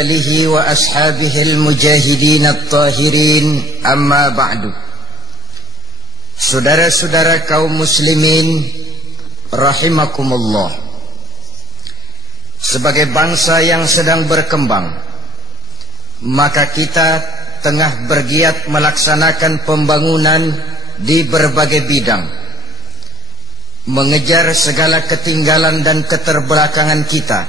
آله وأصحابه المجاهدين الطاهرين أما بعد. Saudara-saudara kaum muslimin rahimakumullah, sebagai bangsa yang sedang berkembang, maka kita tengah bergiat melaksanakan pembangunan di berbagai bidang, mengejar segala ketinggalan dan keterbelakangan kita,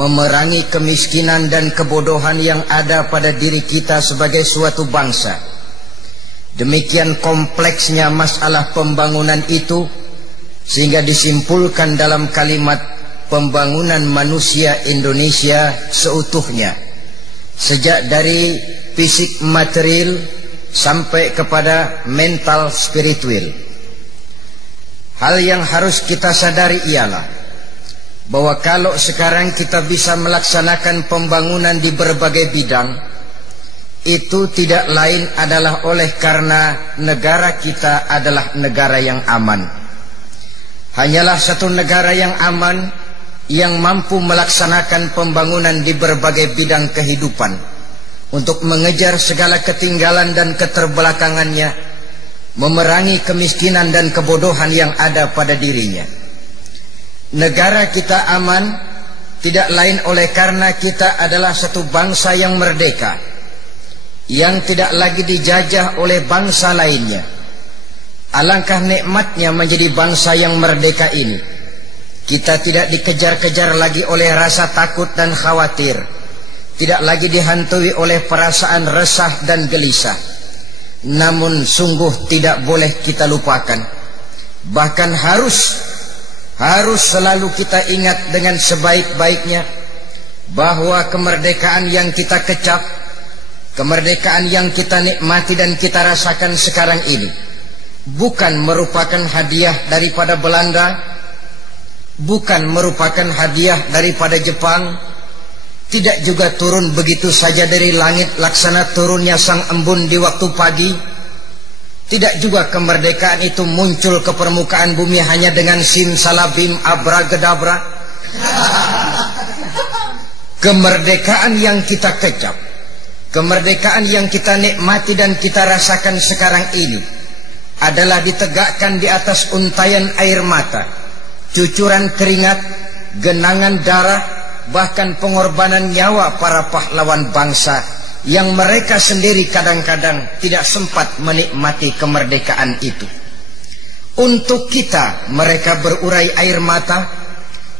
memerangi kemiskinan dan kebodohan yang ada pada diri kita sebagai suatu bangsa. Demikian kompleksnya masalah pembangunan itu, sehingga disimpulkan dalam kalimat pembangunan manusia Indonesia seutuhnya, sejak dari fisik material sampai kepada mental spiritual. Hal yang harus kita sadari ialah bahwa kalau sekarang kita bisa melaksanakan pembangunan di berbagai bidang, itu tidak lain adalah oleh karena negara kita adalah negara yang aman. Hanyalah satu negara yang aman yang mampu melaksanakan pembangunan di berbagai bidang kehidupan untuk mengejar segala ketinggalan dan keterbelakangannya, memerangi kemiskinan dan kebodohan yang ada pada dirinya. Negara kita aman tidak lain oleh karena kita adalah satu bangsa yang merdeka, yang tidak lagi dijajah oleh bangsa lainnya. Alangkah nikmatnya menjadi bangsa yang merdeka ini. Kita tidak dikejar-kejar lagi oleh rasa takut dan khawatir, tidak lagi dihantui oleh perasaan resah dan gelisah. Namun sungguh tidak boleh kita lupakan, bahkan harus selalu kita ingat dengan sebaik-baiknya bahwa kemerdekaan yang kita kecap, kemerdekaan yang kita nikmati dan kita rasakan sekarang ini bukan merupakan hadiah daripada Belanda, bukan merupakan hadiah daripada Jepang, tidak juga turun begitu saja dari langit laksana turunnya sang embun di waktu pagi. Tidak juga kemerdekaan itu muncul ke permukaan bumi hanya dengan simsalabim abracadabra. Kemerdekaan yang kita kecap, kemerdekaan yang kita nikmati dan kita rasakan sekarang ini adalah ditegakkan di atas untayan air mata, cucuran keringat, genangan darah, bahkan pengorbanan nyawa para pahlawan bangsa yang mereka sendiri kadang-kadang tidak sempat menikmati kemerdekaan itu. Untuk kita mereka berurai air mata,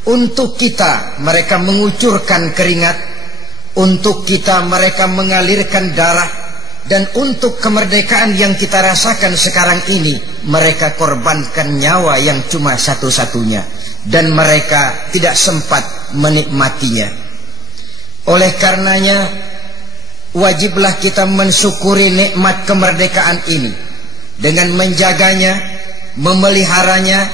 untuk kita mereka mengucurkan keringat, untuk kita mereka mengalirkan darah, dan untuk kemerdekaan yang kita rasakan sekarang ini mereka korbankan nyawa yang cuma satu-satunya, dan mereka tidak sempat menikmatinya. Oleh karenanya wajiblah kita mensyukuri nikmat kemerdekaan ini dengan menjaganya, memeliharanya,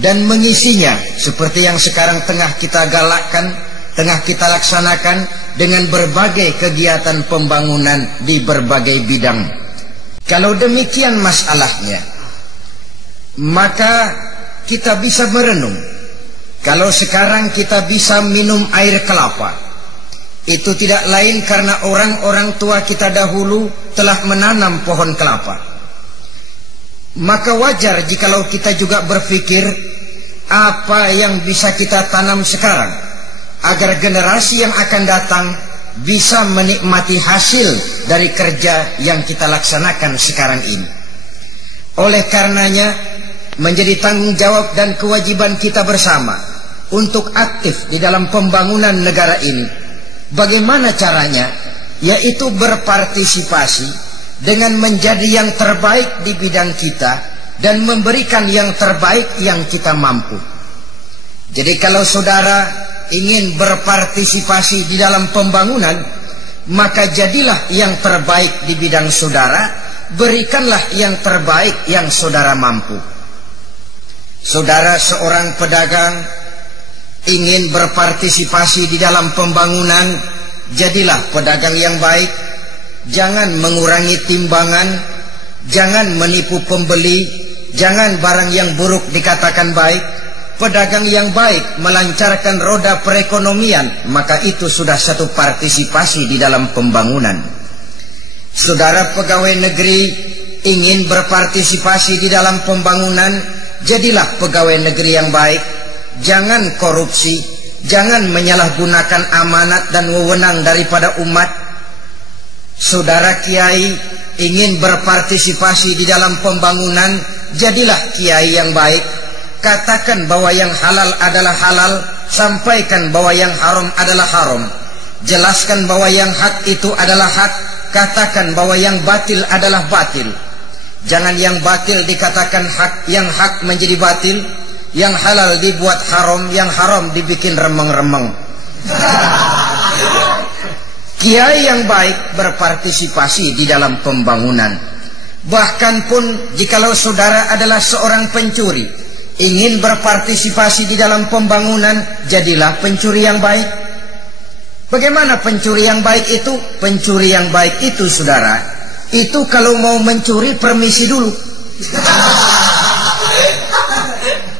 dan mengisinya seperti yang sekarang tengah kita galakkan, tengah kita laksanakan dengan berbagai kegiatan pembangunan di berbagai bidang. Kalau demikian masalahnya, maka kita bisa merenung. Kalau sekarang kita bisa minum air kelapa, itu tidak lain karena orang-orang tua kita dahulu telah menanam pohon kelapa. Maka wajar jikalau kita juga berpikir apa yang bisa kita tanam sekarang agar generasi yang akan datang bisa menikmati hasil dari kerja yang kita laksanakan sekarang ini. Oleh karenanya menjadi tanggung jawab dan kewajiban kita bersama untuk aktif di dalam pembangunan negara ini. Bagaimana caranya? Yaitu berpartisipasi dengan menjadi yang terbaik di bidang kita dan memberikan yang terbaik yang kita mampu. Jadi kalau saudara ingin berpartisipasi di dalam pembangunan, maka jadilah yang terbaik di bidang saudara, berikanlah yang terbaik yang saudara mampu. Saudara seorang pedagang ingin berpartisipasi di dalam pembangunan, jadilah pedagang yang baik. Jangan mengurangi timbangan, jangan menipu pembeli, jangan barang yang buruk dikatakan baik. pedagang yang baik melancarkan roda perekonomian, maka itu sudah satu partisipasi di dalam pembangunan. Saudara pegawai negeri ingin berpartisipasi di dalam pembangunan, jadilah pegawai negeri yang baik. Jangan korupsi, jangan menyalahgunakan amanat dan wewenang daripada umat. Saudara kiai ingin berpartisipasi di dalam pembangunan, jadilah kiai yang baik. Katakan bahwa yang halal adalah halal, sampaikan bahwa yang haram adalah haram. Jelaskan bahwa yang hak itu adalah hak, katakan bahwa yang batil adalah batil. Jangan yang batil dikatakan hak, yang hak menjadi batil, yang halal dibuat haram, yang haram dibikin remeng-remeng. Kiai yang baik berpartisipasi di dalam pembangunan. Bahkan pun jikalau saudara adalah seorang pencuri, ingin berpartisipasi di dalam pembangunan, jadilah pencuri yang baik. Bagaimana pencuri yang baik itu? Pencuri yang baik itu, saudara, itu kalau mau mencuri permisi dulu.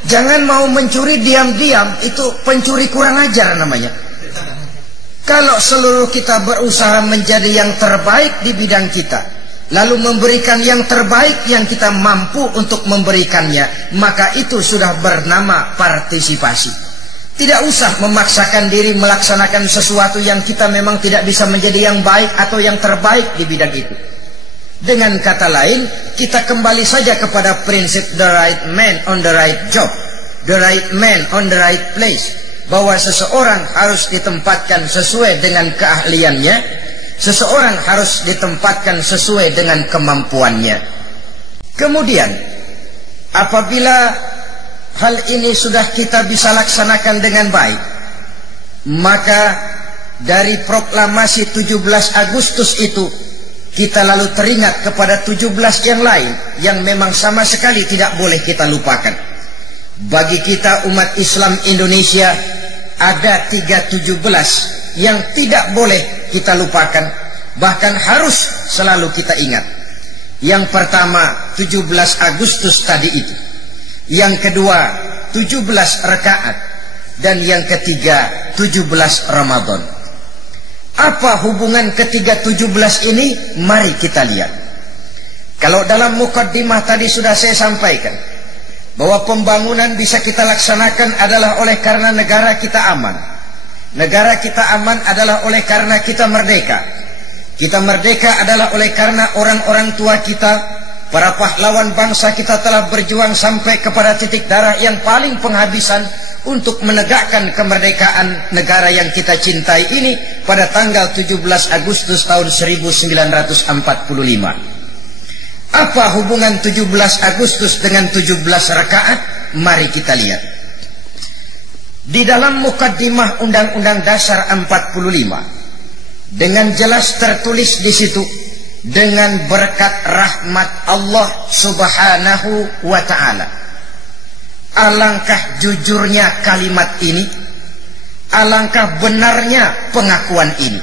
Jangan mau mencuri diam-diam, itu pencuri kurang ajar namanya. Kalau seluruh kita berusaha menjadi yang terbaik di bidang kita, lalu memberikan yang terbaik yang kita mampu untuk memberikannya, maka itu sudah bernama partisipasi. Tidak usah memaksakan diri melaksanakan sesuatu yang kita memang tidak bisa menjadi yang baik atau yang terbaik di bidang itu. Dengan kata lain, kita kembali saja kepada prinsip the right man on the right job, the right man on the right place, bahwa seseorang harus ditempatkan sesuai dengan keahliannya, seseorang harus ditempatkan sesuai dengan kemampuannya. Kemudian, apabila hal ini sudah kita bisa laksanakan dengan baik, maka dari proklamasi 17 Agustus itu, kita lalu teringat kepada 17 yang lain yang memang sama sekali tidak boleh kita lupakan. Bagi kita umat Islam Indonesia, ada 317 yang tidak boleh kita lupakan, bahkan harus selalu kita ingat. Yang pertama 17 Agustus tadi itu, yang kedua 17 rakaat, dan yang ketiga 17 Ramadan. Apa hubungan ketiga 17 ini? Mari kita lihat. Kalau dalam mukaddimah tadi sudah saya sampaikan bahwa pembangunan bisa kita laksanakan adalah oleh karena negara kita aman. Negara kita aman adalah oleh karena kita merdeka. Kita merdeka adalah oleh karena orang-orang tua kita, para pahlawan bangsa kita telah berjuang sampai kepada titik darah yang paling penghabisan untuk menegakkan kemerdekaan negara yang kita cintai ini pada tanggal 17 Agustus tahun 1945. Apa hubungan 17 Agustus dengan 17 rakaat? Mari kita lihat. Di dalam mukaddimah Undang-Undang Dasar 45 dengan jelas tertulis di situ, dengan berkat rahmat Allah Subhanahu wa ta'ala. Alangkah jujurnya kalimat ini, alangkah benarnya pengakuan ini.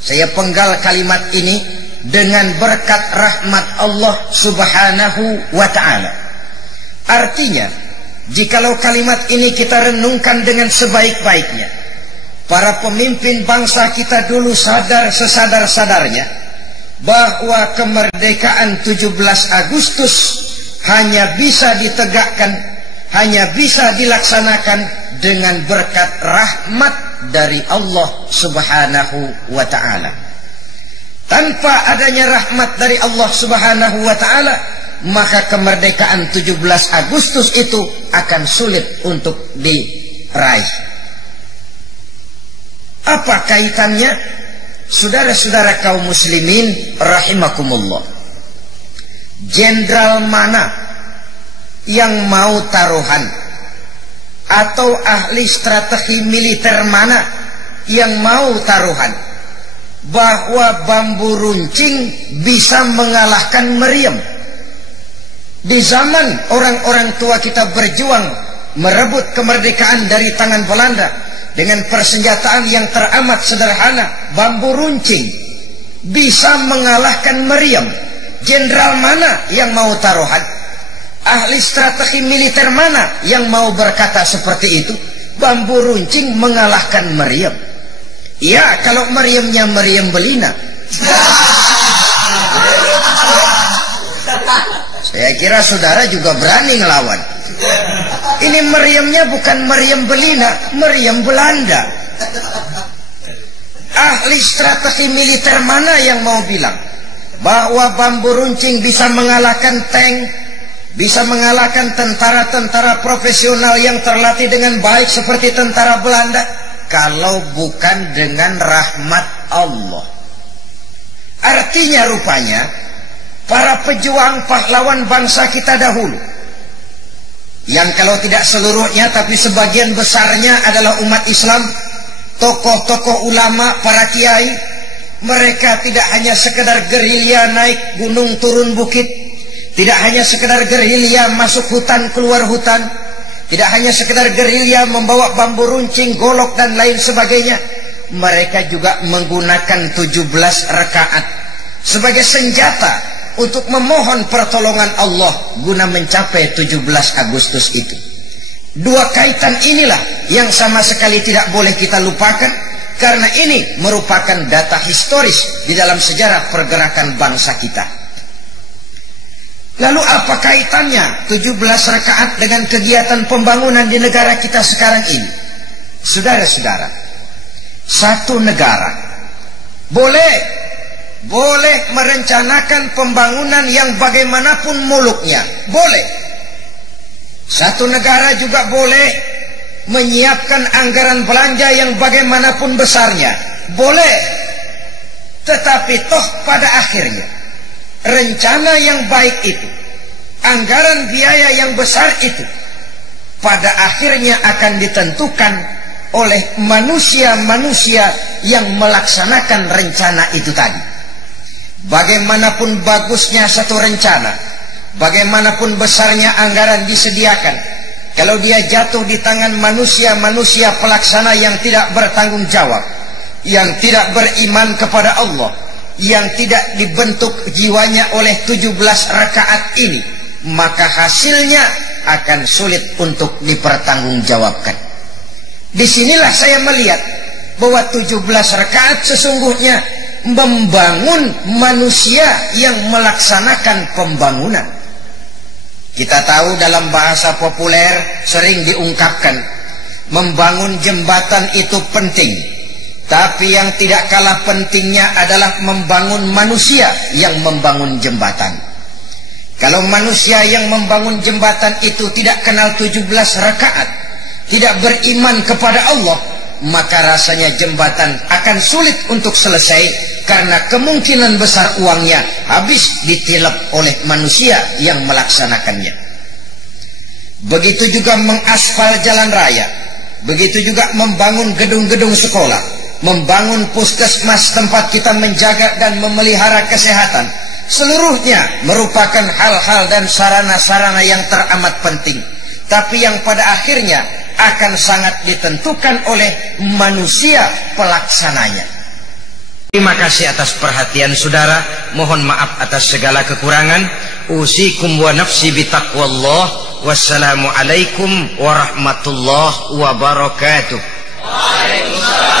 Saya penggal kalimat ini, dengan berkat rahmat Allah Subhanahu wa ta'ala. Artinya, jikalau kalimat ini kita renungkan dengan sebaik-baiknya, para pemimpin bangsa kita dulu sadar sesadar-sadarnya bahwa kemerdekaan 17 Agustus hanya bisa ditegakkan, hanya bisa dilaksanakan dengan berkat rahmat dari Allah Subhanahu wa ta'ala. Tanpa adanya rahmat dari Allah Subhanahu wa ta'ala, maka kemerdekaan 17 Agustus itu akan sulit untuk diraih. Apa kaitannya? Saudara-saudara kaum muslimin rahimakumullah, jenderal mana yang mau taruhan, atau ahli strategi militer mana yang mau taruhan bahwa bambu runcing bisa mengalahkan meriam? Di zaman orang-orang tua kita berjuang merebut kemerdekaan dari tangan Belanda dengan persenjataan yang teramat sederhana, bambu runcing bisa mengalahkan meriam. Jenderal mana yang mau taruhan? Ahli strategi militer mana yang mau berkata seperti itu? Bambu runcing mengalahkan meriam. Ya, kalau meriamnya meriam belina. Saya kira saudara juga berani ngelawan. Ini meriamnya bukan meriam belina, meriam Belanda. Ahli strategi militer mana yang mau bilang bahwa bambu runcing bisa mengalahkan tank, bisa mengalahkan tentara-tentara profesional yang terlatih dengan baik seperti tentara Belanda, kalau bukan dengan rahmat Allah? Artinya rupanya para pejuang pahlawan bangsa kita dahulu, yang kalau tidak seluruhnya tapi sebagian besarnya adalah umat Islam, tokoh-tokoh ulama, para kiai, mereka tidak hanya sekedar gerilya naik gunung turun bukit, tidak hanya sekedar gerilya masuk hutan keluar hutan, tidak hanya sekedar gerilya membawa bambu runcing, golok dan lain sebagainya. Mereka juga menggunakan 17 rakaat sebagai senjata untuk memohon pertolongan Allah guna mencapai 17 Agustus itu. Dua kaitan inilah yang sama sekali tidak boleh kita lupakan, karena ini merupakan data historis di dalam sejarah pergerakan bangsa kita. Lalu apa kaitannya 17 rakaat dengan kegiatan pembangunan di negara kita sekarang ini? Saudara-saudara, satu negara boleh merencanakan pembangunan yang bagaimanapun muluknya, boleh. Satu negara juga boleh menyiapkan anggaran belanja yang bagaimanapun besarnya, boleh. Tetapi toh pada akhirnya rencana yang baik itu, anggaran biaya yang besar itu, pada akhirnya akan ditentukan oleh manusia-manusia yang melaksanakan rencana itu tadi. Bagaimanapun bagusnya satu rencana, bagaimanapun besarnya anggaran disediakan, kalau dia jatuh di tangan manusia-manusia pelaksana yang tidak bertanggung jawab, yang tidak beriman kepada Allah, yang tidak dibentuk jiwanya oleh 17 rakaat ini, maka hasilnya akan sulit untuk dipertanggungjawabkan. Disinilah saya melihat bahwa 17 rakaat sesungguhnya membangun manusia yang melaksanakan pembangunan. Kita tahu dalam bahasa populer sering diungkapkan, membangun jembatan itu penting, tapi yang tidak kalah pentingnya adalah membangun manusia yang membangun jembatan. Kalau manusia yang membangun jembatan itu tidak kenal 17 rakaat, tidak beriman kepada Allah, maka rasanya jembatan akan sulit untuk selesai, karena kemungkinan besar uangnya habis ditilep oleh manusia yang melaksanakannya. Begitu juga mengaspal jalan raya, begitu juga membangun gedung-gedung sekolah, membangun puskesmas tempat kita menjaga dan memelihara kesehatan. Seluruhnya merupakan hal-hal dan sarana-sarana yang teramat penting, tapi yang pada akhirnya akan sangat ditentukan oleh manusia pelaksananya. Terima kasih atas perhatian saudara. Mohon maaf atas segala kekurangan. Usikum wa nafsi bitaqwallah. Wassalamualaikum warahmatullahi wabarakatuh. Waalaikumsalam.